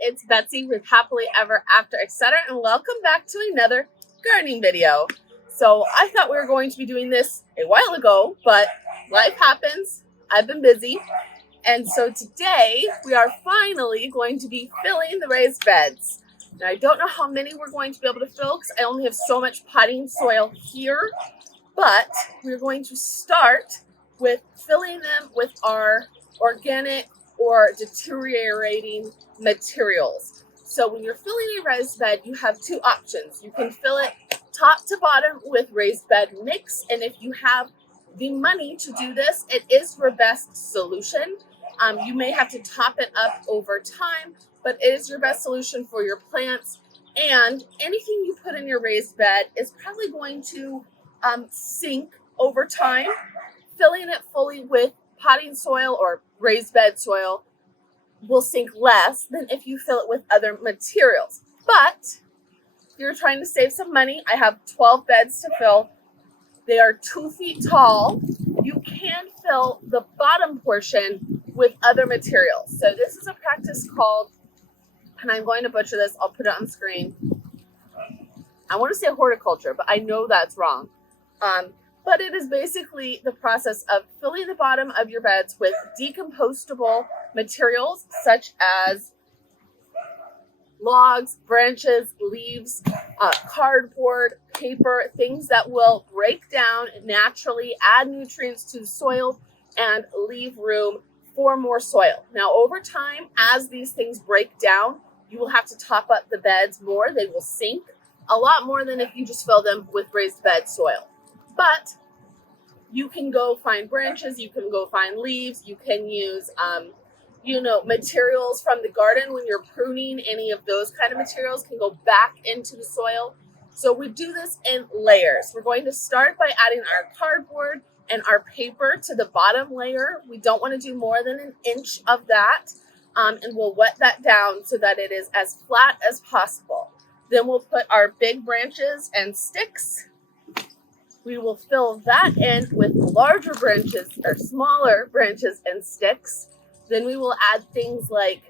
it's Betsy with Happily Ever After, etc. And welcome back to another gardening video. So I thought we were going to be doing this a while ago, but life happens. I've been busy. And so today we are finally going to be filling the raised beds. Now I don't know how many we're going to be able to fill because I only have so much potting soil here, but we're going to start with filling them with our organic or deteriorating materials. So when you're filling a raised bed, you have two options. You can fill it top to bottom with raised bed mix, and if you have the money to do this, it is your best solution. You may have to top it up over time, but it is your best solution for your plants. And anything you put in your raised bed is probably going to sink over time. Filling it fully with potting soil or raised bed soil will sink less than if you fill it with other materials. But if you're trying to save some money, I have 12 beds to fill. They are 2 feet tall. You can fill the bottom portion with other materials. So this is a practice called, and I'm going to butcher this, I'll put it on screen. I want to say horticulture, but I know that's wrong. But it is basically the process of filling the bottom of your beds with decompostable materials such as logs, branches, leaves, cardboard, paper, things that will break down naturally, add nutrients to the soil, and leave room for more soil. Now, over time, as these things break down, you will have to top up the beds more. They will sink a lot more than if you just fill them with raised bed soil. But you can go find branches, you can go find leaves, you can use, materials from the garden when you're pruning. Any of those kind of materials can go back into the soil. So we do this in layers. We're going to start by adding our cardboard and our paper to the bottom layer. We don't want to do more than an inch of that. And we'll wet that down so that it is as flat as possible. Then we'll put our big branches and sticks. We will fill that in with larger branches or smaller branches and sticks. Then we will add things like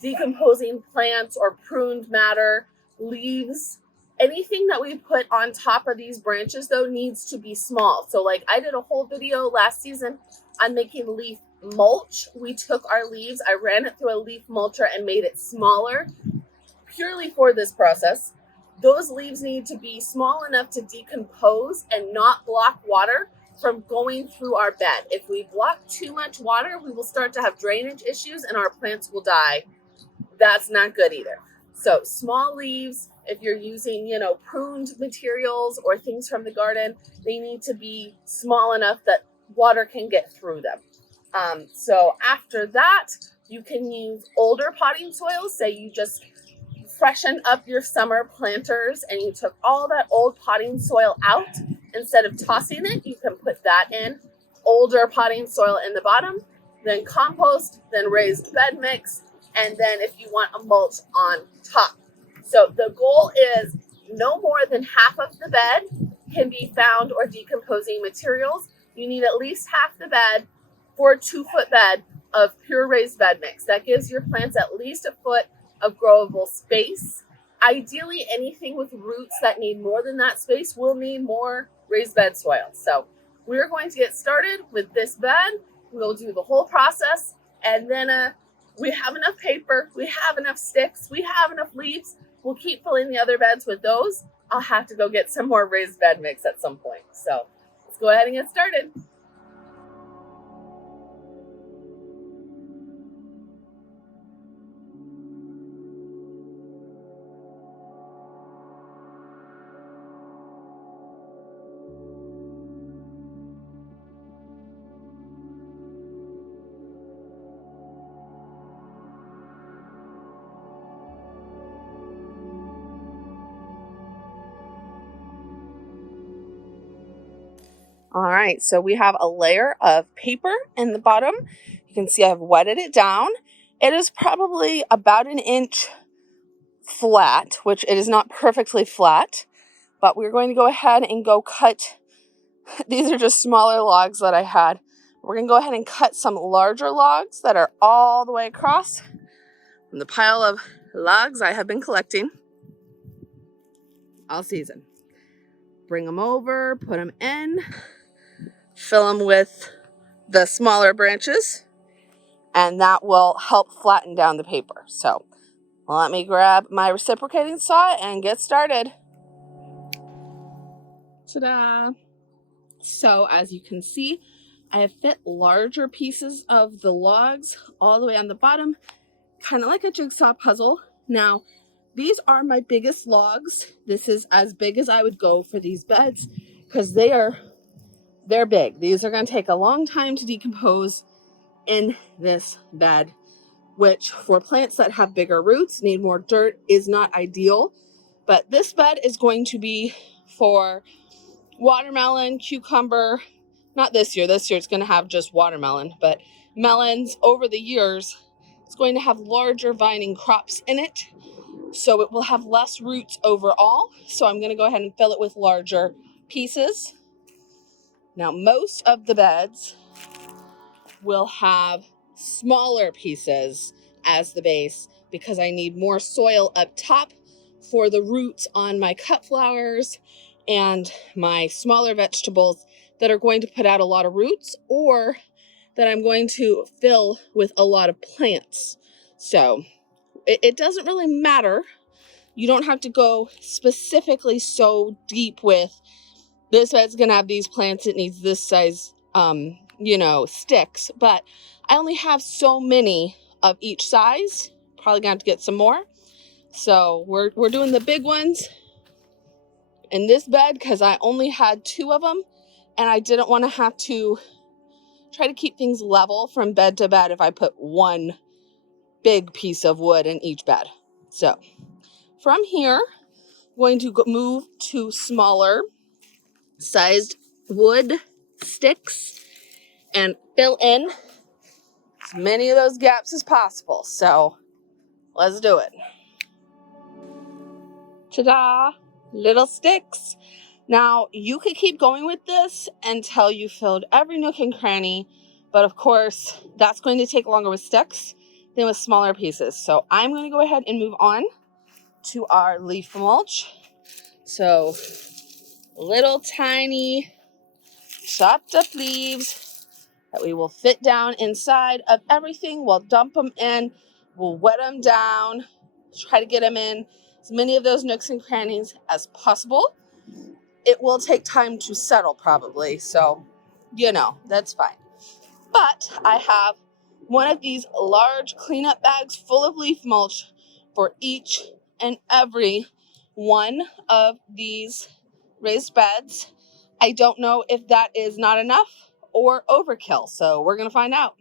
decomposing plants or pruned matter, leaves. Anything that we put on top of these branches, though, needs to be small. So like I did a whole video last season on making leaf mulch. We took our leaves, I ran it through a leaf mulcher and made it smaller purely for this process. Those leaves need to be small enough to decompose and not block water from going through our bed. If we block too much water, we will start to have drainage issues and our plants will die. That's not good either. So small leaves, if you're using, pruned materials or things from the garden, they need to be small enough that water can get through them. So after that, you can use older potting soil. Say you just freshen up your summer planters and you took all that old potting soil out. Instead of tossing it, you can put that in. Older potting soil in the bottom, then compost, then raised bed mix, and then if you want a mulch on top. So the goal is no more than half of the bed can be found or decomposing materials. You need at least half the bed for a 2-foot bed of pure raised bed mix. That gives your plants at least a foot of growable space. Ideally, anything with roots that need more than that space will need more raised bed soil. So we're going to get started with this bed. We'll do the whole process, and then we have enough paper, we have enough sticks, we have enough leaves. We'll keep filling the other beds with those. I'll have to go get some more raised bed mix at some point. So let's go ahead and get started. All right, so we have a layer of paper in the bottom. You can see I've wetted it down. It is probably about an inch flat, which it is not perfectly flat, but we're going to go ahead and go cut. These are just smaller logs that I had. We're going to go ahead and cut some larger logs that are all the way across. from the pile of logs I have been collecting all season. Bring them over, put them in, fill them with the smaller branches, and that will help flatten down the paper. So let me grab my reciprocating saw and get started. Ta-da! So as you can see, I have fit larger pieces of the logs all the way on the bottom, kind of like a jigsaw puzzle. Now, these are my biggest logs. This is as big as I would go for these beds because they're big. These are going to take a long time to decompose in this bed, which for plants that have bigger roots, need more dirt, is not ideal. But this bed is going to be for watermelon, cucumber, not this year. This year it's going to have just watermelon, but melons over the years, it's going to have larger vining crops in it. So it will have less roots overall. So I'm going to go ahead and fill it with larger pieces. Now, most of the beds will have smaller pieces as the base because I need more soil up top for the roots on my cut flowers and my smaller vegetables that are going to put out a lot of roots or that I'm going to fill with a lot of plants. So it doesn't really matter. You don't have to go specifically so deep with this bed's gonna have these plants, it needs this size sticks, but I only have so many of each size. Probably gonna have to get some more. So we're doing the big ones in this bed because I only had 2 of them and I didn't want to have to try to keep things level from bed to bed if I put one big piece of wood in each bed. So from here, I'm going to move to smaller sized wood sticks and fill in as many of those gaps as possible. So let's do it. Ta-da! Little sticks. Now you could keep going with this until you filled every nook and cranny, but of course that's going to take longer with sticks than with smaller pieces. So I'm going to go ahead and move on to our leaf mulch. So little tiny chopped up leaves that we will fit down inside of everything. We'll dump them in, we'll wet them down, try to get them in as many of those nooks and crannies as possible. It will take time to settle probably, so that's fine. But I have one of these large cleanup bags full of leaf mulch for each and every one of these raised beds. I don't know if that is not enough or overkill, so we're going to find out.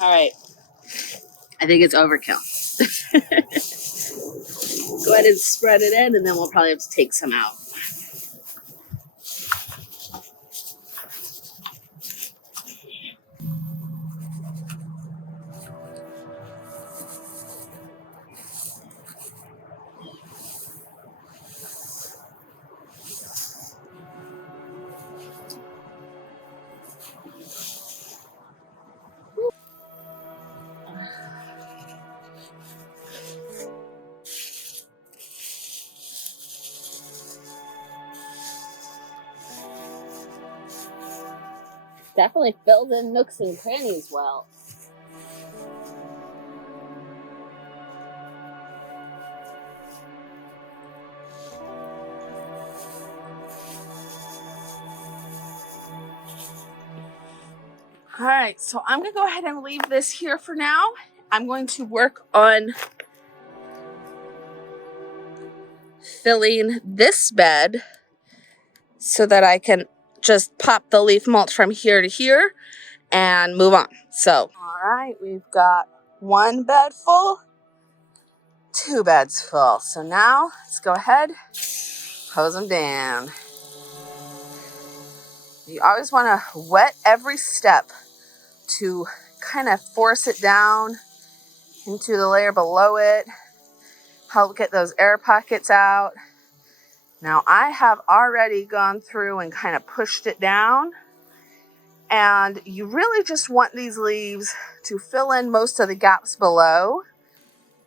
All right. I think it's overkill. Go ahead and spread it in, and then we'll probably have to take some out. Definitely filled in nooks and crannies well. All right, so I'm going to go ahead and leave this here for now. I'm going to work on filling this bed so that I can just pop the leaf mulch from here to here and move on. So, all right, we've got one bed full, 2 beds full. So now let's go ahead, hose them down. You always want to wet every step to kind of force it down into the layer below it, help get those air pockets out. Now I have already gone through and kind of pushed it down, and you really just want these leaves to fill in most of the gaps below,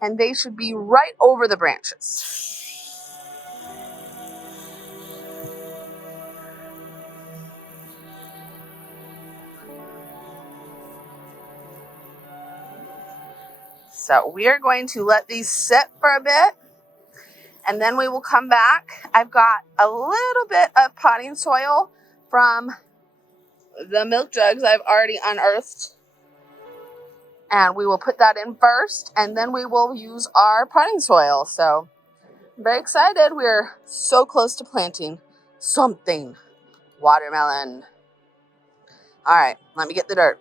and they should be right over the branches. So we are going to let these sit for a bit, and then we will come back. I've got a little bit of potting soil from the milk jugs I've already unearthed, and we will put that in first, and then we will use our potting soil. So I'm very excited. We're so close to planting something. Watermelon. All right, let me get the dirt.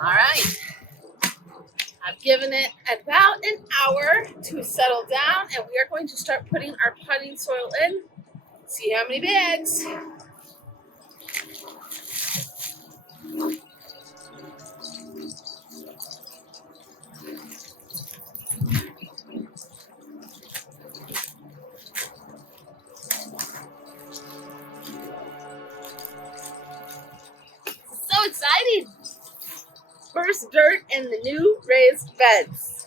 All right. I've given it about an hour to settle down, and we are going to start putting our potting soil in. See how many bags. So exciting! First dirt in the new raised beds.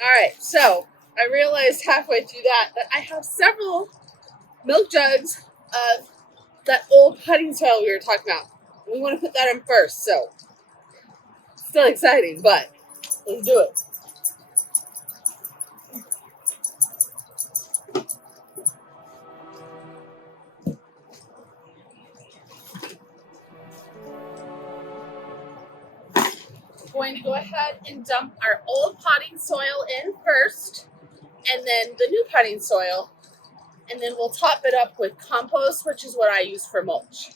Alright, so I realized halfway through that I have several milk jugs of that old potting soil we were talking about. We want to put that in first, so still exciting, but let's do it. We're going to go ahead and dump our old potting soil in first, and then the new potting soil, and then we'll top it up with compost, which is what I use for mulch.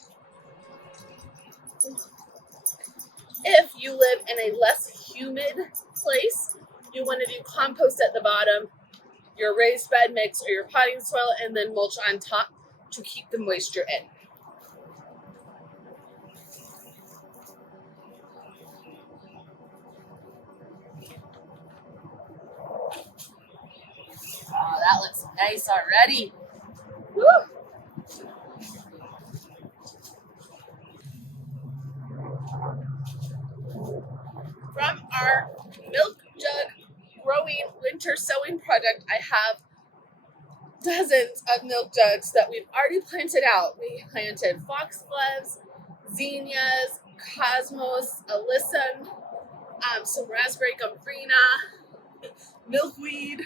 If you live in a less humid place, you want to do compost at the bottom, your raised bed mix or your potting soil, and then mulch on top to keep the moisture in. Oh, that looks nice already. Woo! From our milk jug growing winter sowing project, I have dozens of milk jugs that we've already planted out. We planted foxgloves, zinnias, cosmos, alyssum, some raspberry gumbrina, milkweed.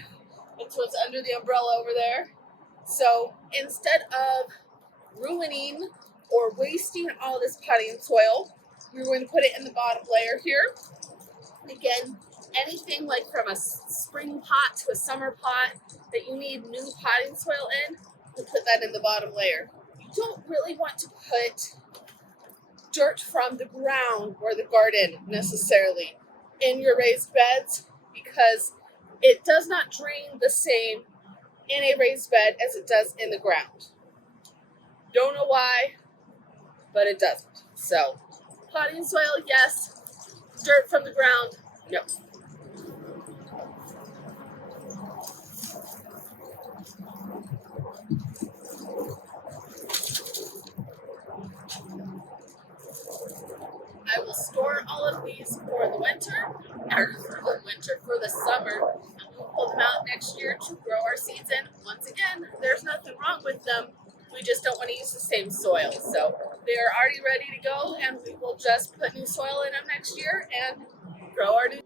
That's what's under the umbrella over there. So instead of ruining or wasting all this potting soil, we're going to put it in the bottom layer here. Again, anything like from a spring pot to a summer pot that you need new potting soil in, we'll put that in the bottom layer. You don't really want to put dirt from the ground or the garden necessarily in your raised beds because it does not drain the same in a raised bed as it does in the ground. Don't know why, but it doesn't. So, potting soil, yes. Dirt from the ground, no. I will store all of these for the winter, for the summer, and we'll pull them out next year to grow our seeds in. Once again, there's nothing wrong with them. We just don't want to use the same soil. So they are already ready to go, and we will just put new soil in them next year and grow our new.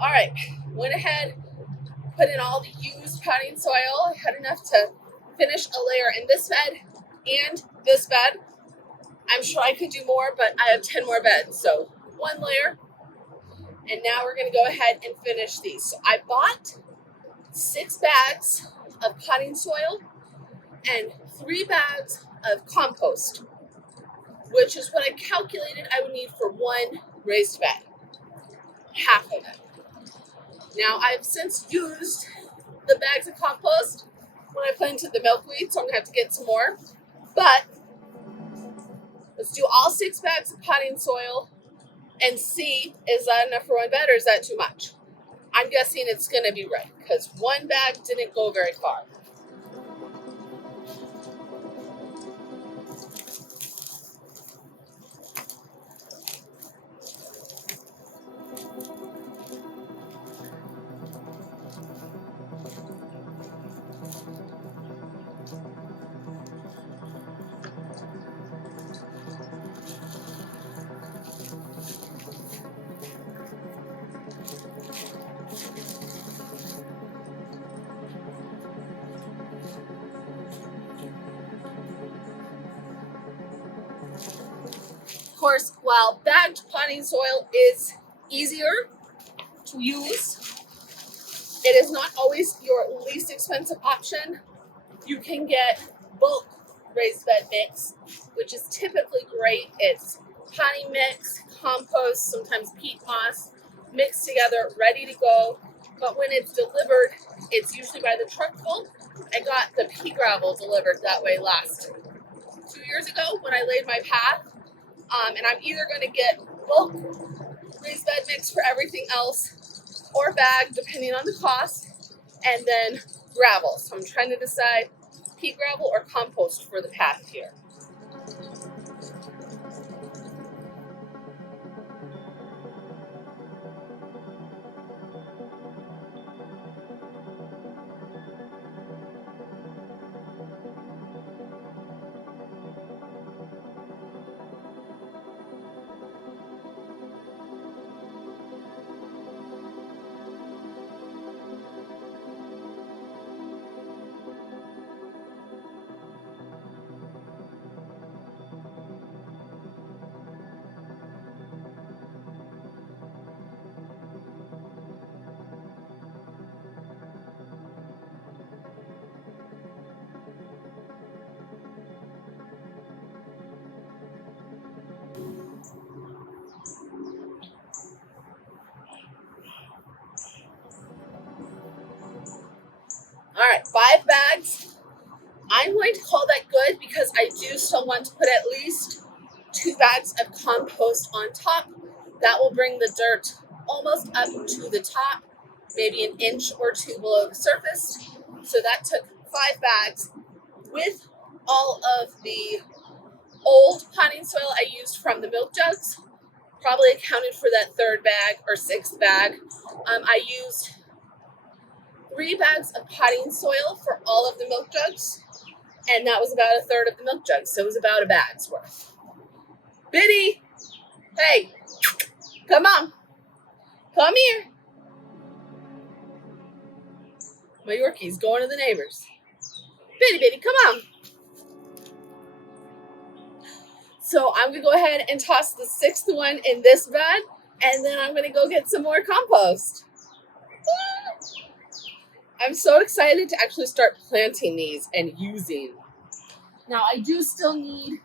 All right, went ahead, put in all the used potting soil. I had enough to finish a layer in this bed and this bed. I'm sure I could do more, but I have 10 more beds, so one layer. And now we're gonna go ahead and finish these. So I bought 6 bags of potting soil and 3 bags of compost, which is what I calculated I would need for one raised bed, half of it. Now I've since used the bags of compost when I planted the milkweed, so I'm gonna have to get some more. But let's do all 6 bags of potting soil and see, is that enough for one bed or is that too much? I'm guessing it's gonna be right because one bag didn't go very far. Of course, while bagged potting soil is easier to use, it is not always your least expensive option. You can get bulk raised bed mix, which is typically great. It's potting mix, compost, sometimes peat moss, mixed together, ready to go. But when it's delivered, it's usually by the truckful. I got the pea gravel delivered that way last 2 years ago when I laid my path. And I'm either going to get bulk raised bed mix for everything else or bag, depending on the cost, and then gravel. So I'm trying to decide pea gravel or compost for the path here. All right, 5 bags. I'm going to call that good because I do still want to put at least 2 bags of compost on top. That will bring the dirt almost up to the top, maybe an inch or 2 below the surface. So that took 5 bags with all of the old potting soil I used from the milk jugs. Probably accounted for that 3rd bag or 6th bag. I used 3 bags of potting soil for all of the milk jugs, and that was about 1/3 of the milk jugs, so it was about a bag's worth. Biddy, hey, come on, come here. My Yorkie's going to the neighbors. Biddy, come on. So I'm gonna go ahead and toss the 6th one in this bed, and then I'm gonna go get some more compost. I'm so excited to actually start planting these and using. Now I do still need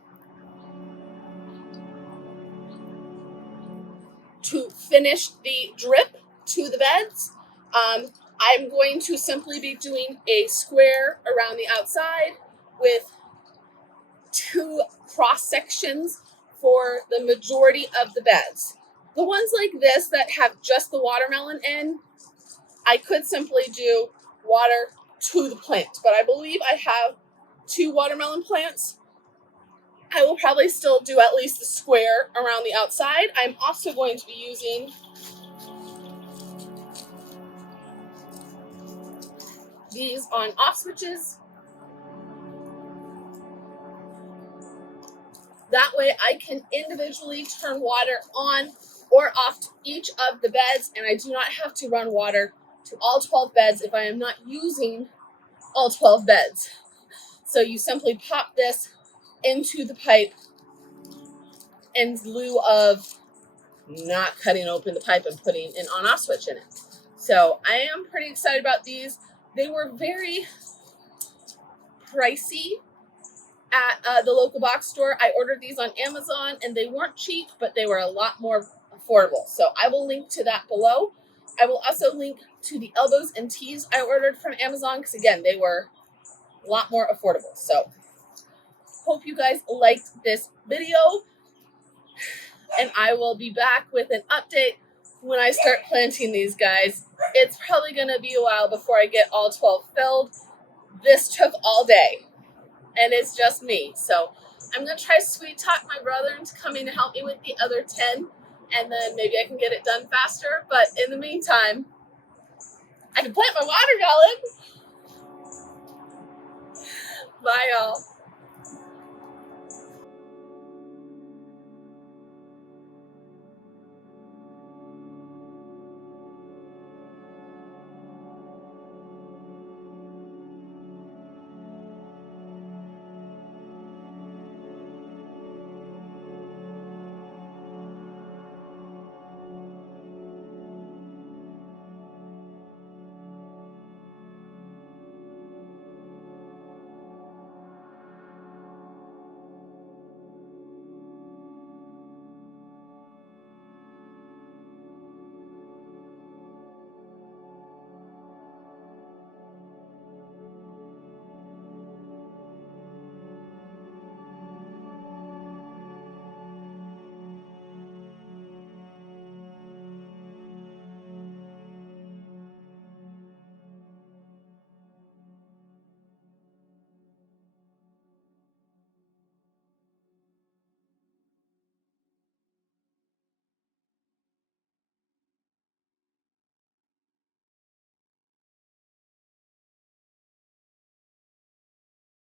to finish the drip to the beds. I'm going to simply be doing a square around the outside with 2 cross sections for the majority of the beds. The ones like this that have just the watermelon in, I could simply do water to the plant, but I believe I have 2 watermelon plants. I will probably still do at least the square around the outside. I'm also going to be using these on off switches. That way I can individually turn water on or off each of the beds, and I do not have to run water to all 12 beds if I am not using all 12 beds. So you simply pop this into the pipe in lieu of not cutting open the pipe and putting an on-off switch in it. So I am pretty excited about these. They were very pricey at the local box store. I ordered these on Amazon and they weren't cheap, but they were a lot more affordable. So I will link to that below. I will also link to the elbows and tees I ordered from Amazon because again, they were a lot more affordable. So hope you guys liked this video, and I will be back with an update when I start planting these guys. It's probably going to be a while before I get all 12 filled. This took all day, and it's just me. So I'm going to try sweet talk my brother into coming to help me with the other 10, and then maybe I can get it done faster. But in the meantime, I can plant my watermelon. Bye, y'all.